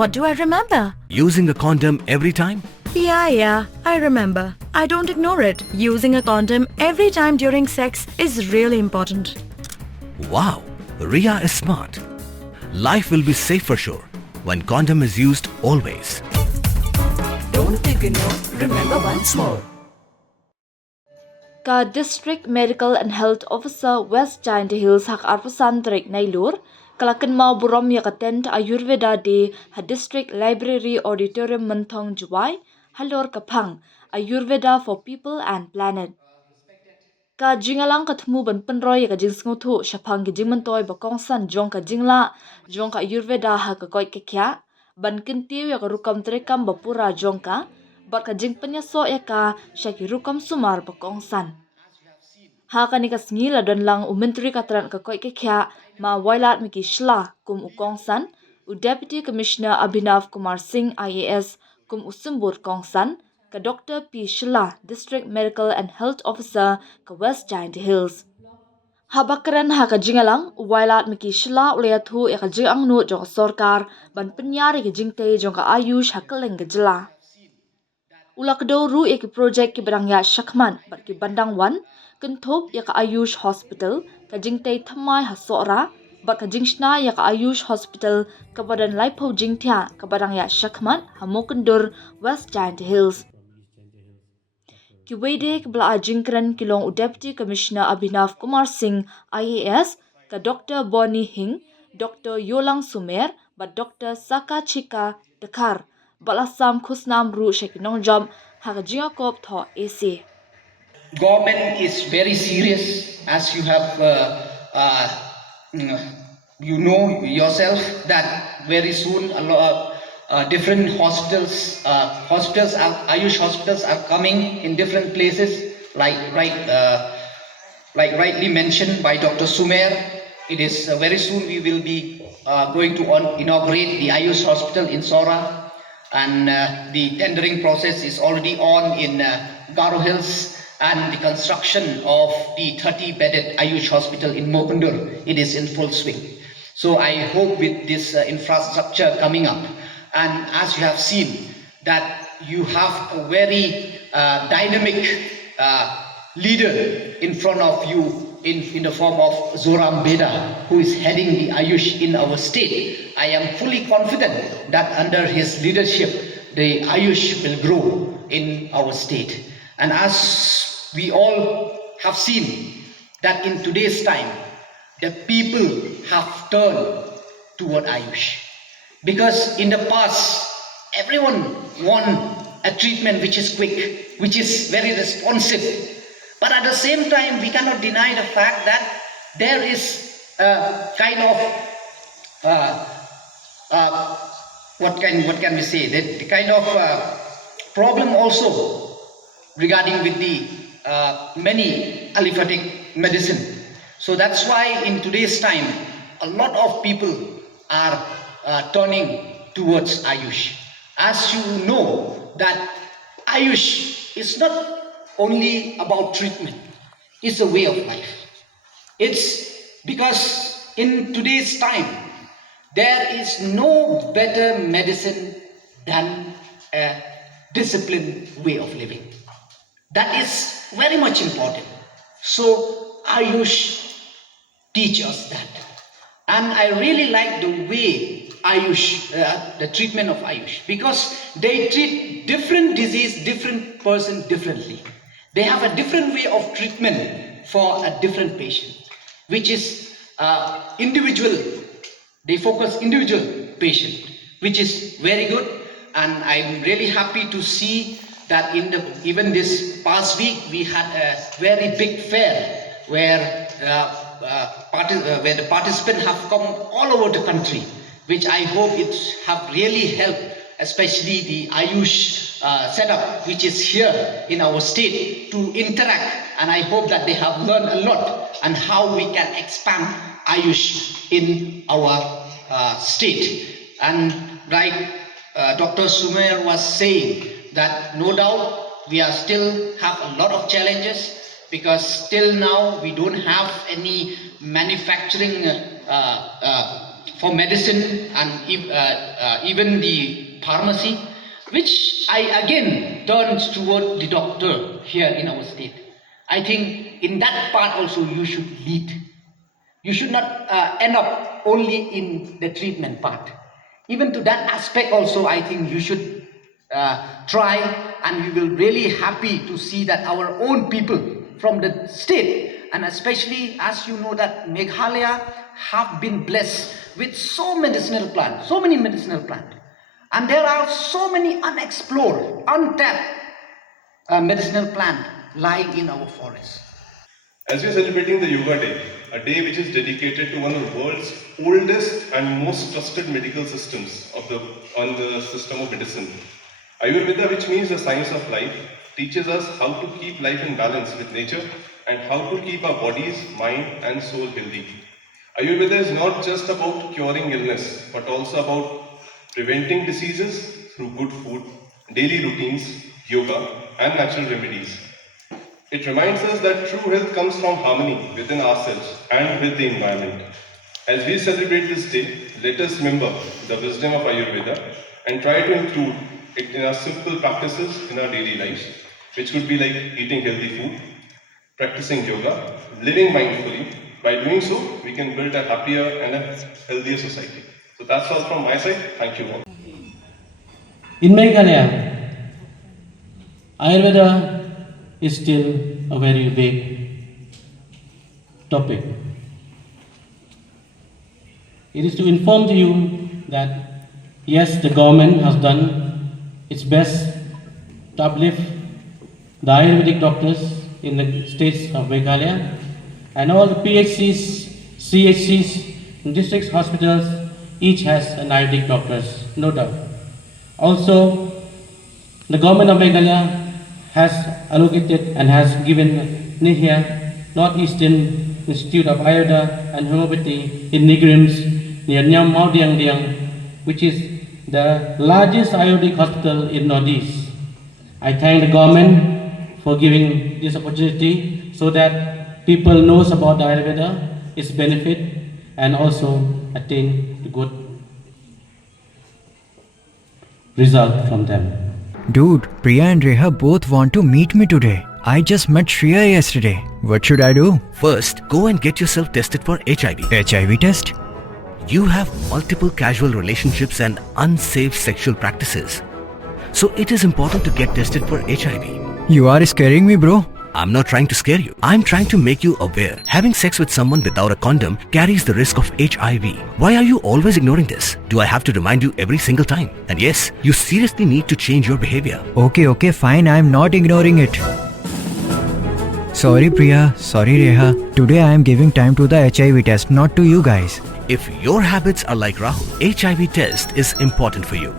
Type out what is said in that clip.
What do I remember? Using a condom every time? Yeah, I remember. I don't ignore it. Using a condom every time during sex is really important. Wow, Ria is smart. Life will be safe for sure when condom is used always. Don't ignore, remember once more. Ka District Medical and Health Officer West Giant Hills hak arpasan trek nailur, kalakan mau burom ya attend Ayurveda Day ha District Library Auditorium Mentong Jowai, halor kapang Ayurveda for People and Planet. Ka jingalang katmu ban penroy ka jing sngotu syapang ki jing mentoy bakong san jong ka jingla jong ka Ayurveda ha ka koi kekya ban kentiu ya ka rukam trekam bapura jong ka bat ka jing penyaso ya ka syaki rukam sumar bakong san. Ha ka ni ka sngi dan lang umentri katran ka koi kekya ma wailat miki shla kum ukong san u Deputy Commissioner Abhinav Kumar Singh IAS kum usumbur kong san ka Dr. P. Syllad, District Medical and Health Officer ka West Giant Hills. Habakaran ha ka jingalang wailat miki Syllad ulayathu ya ka jingang nu jong sorkar ban penyari ka jingte jong ka Ayush ha kaleng ka jela. Ulak do ru ya ki project ki barang ya shakman bat ki bandang wan kentop ya ka Ayush Hospital ka jingte thamai ha sora bat ka jingshna ya ka Ayush Hospital ka badan laipo jingtia ka barang ya shakman ha mokendur West Giant Hills. Ki wede kebla jingkran kilong u Deputy Commissioner Abhinav Kumar Singh IAS ka Dr. Bonnie Hing, Dr. Yolang Sumer bat Dr. Saka Chika Dekar balasam khusnam ru shekinong jam ha ka jingakop tho AC. Government is very serious, as you have you know yourself that very soon a lot different hospitals Ayush hospitals are coming in different places, like rightly mentioned by Dr. Sumer. It is very soon we will be going to inaugurate the Ayush hospital in Sora, and the tendering process is already on in Garo Hills, and the construction of the 30-bedded Ayush hospital in Mokundur, it is in full swing. So I hope with this infrastructure coming up, and as you have seen that you have a very dynamic leader in front of you in the form of Zoram Beda, who is heading the Ayush in our state. I am fully confident that under his leadership, the Ayush will grow in our state. And as we all have seen that in today's time, the people have turned toward Ayush. Because in the past, everyone want a treatment which is quick, which is very responsive. But at the same time, we cannot deny the fact that there is a kind of what can we say? The kind of problem also regarding with the many allopathic medicine. So that's why in today's time, a lot of people are turning towards Ayush. As you know that Ayush is not only about treatment, it's a way of life. It's because in today's time, there is no better medicine than a disciplined way of living. That is very much important. So Ayush teaches us that. And I really like the way Ayush, the treatment of Ayush, because they treat different disease, different person differently. They have a different way of treatment for a different patient, which is individual. They focus individual patient, which is very good. And I'm really happy to see that even this past week we had a very big fair where the participants have come all over the country, which I hope it have really helped, especially the Ayush setup, which is here in our state, to interact. And I hope that they have learned a lot on how we can expand Ayush in our state. And like Dr. Sumer was saying, that no doubt we are still have a lot of challenges, because still now we don't have any manufacturing for medicine and even the pharmacy, which I again turns toward the doctor here in our state. I think in that part also you should lead. You should not end up only in the treatment part. Even to that aspect also, I think you should try, and we will really happy to see that our own people from the state, and especially as you know that Meghalaya have been blessed with so many medicinal plants, and there are so many unexplored, untapped medicinal plants lying in our forests. As we are celebrating the Yoga Day, a day which is dedicated to one of the world's oldest and most trusted medical systems on the system of medicine. Ayurveda, which means the science of life, teaches us how to keep life in balance with nature and how to keep our bodies, mind and soul healthy. Ayurveda is not just about curing illness, but also about preventing diseases through good food, daily routines, yoga and natural remedies. It reminds us that true health comes from harmony within ourselves and with the environment. As we celebrate this day, let us remember the wisdom of Ayurveda and try to include it in our simple practices in our daily lives, which could be like eating healthy food, practicing yoga, living mindfully. By doing so, we can build a happier and a healthier society. So that's all from my side. Thank you all. In Meghalaya, Ayurveda is still a very vague topic. It is to inform to you that yes, the government has done its best to uplift the Ayurvedic doctors in the states of Meghalaya, and all the PHCs, CHCs, and district hospitals each has an Ayurvedic doctors, no doubt. Also, the government of Meghalaya has allocated and has given NIHIA, Northeastern Institute of Ayurveda and Homeopathy in Nigrims near Nyam Maudiang Diang, which is the largest Ayurvedic hospital in Northeast. I thank the government for giving this opportunity so that people knows about the Ayurveda, its benefit, and also attain the good result from them. Dude, Priya and Reha both want to meet me today. I just met Shreya yesterday. What should I do? First, go and get yourself tested for HIV. HIV test? You have multiple casual relationships and unsafe sexual practices. So it is important to get tested for HIV. You are scaring me, bro. I'm not trying to scare you. I'm trying to make you aware. Having sex with someone without a condom carries the risk of HIV. Why are you always ignoring this? Do I have to remind you every single time? And yes, you seriously need to change your behavior. Okay, fine. I'm not ignoring it. Sorry, Priya. Sorry, Reha. Today I am giving time to the HIV test, not to you guys. If your habits are like Rahul, HIV test is important for you.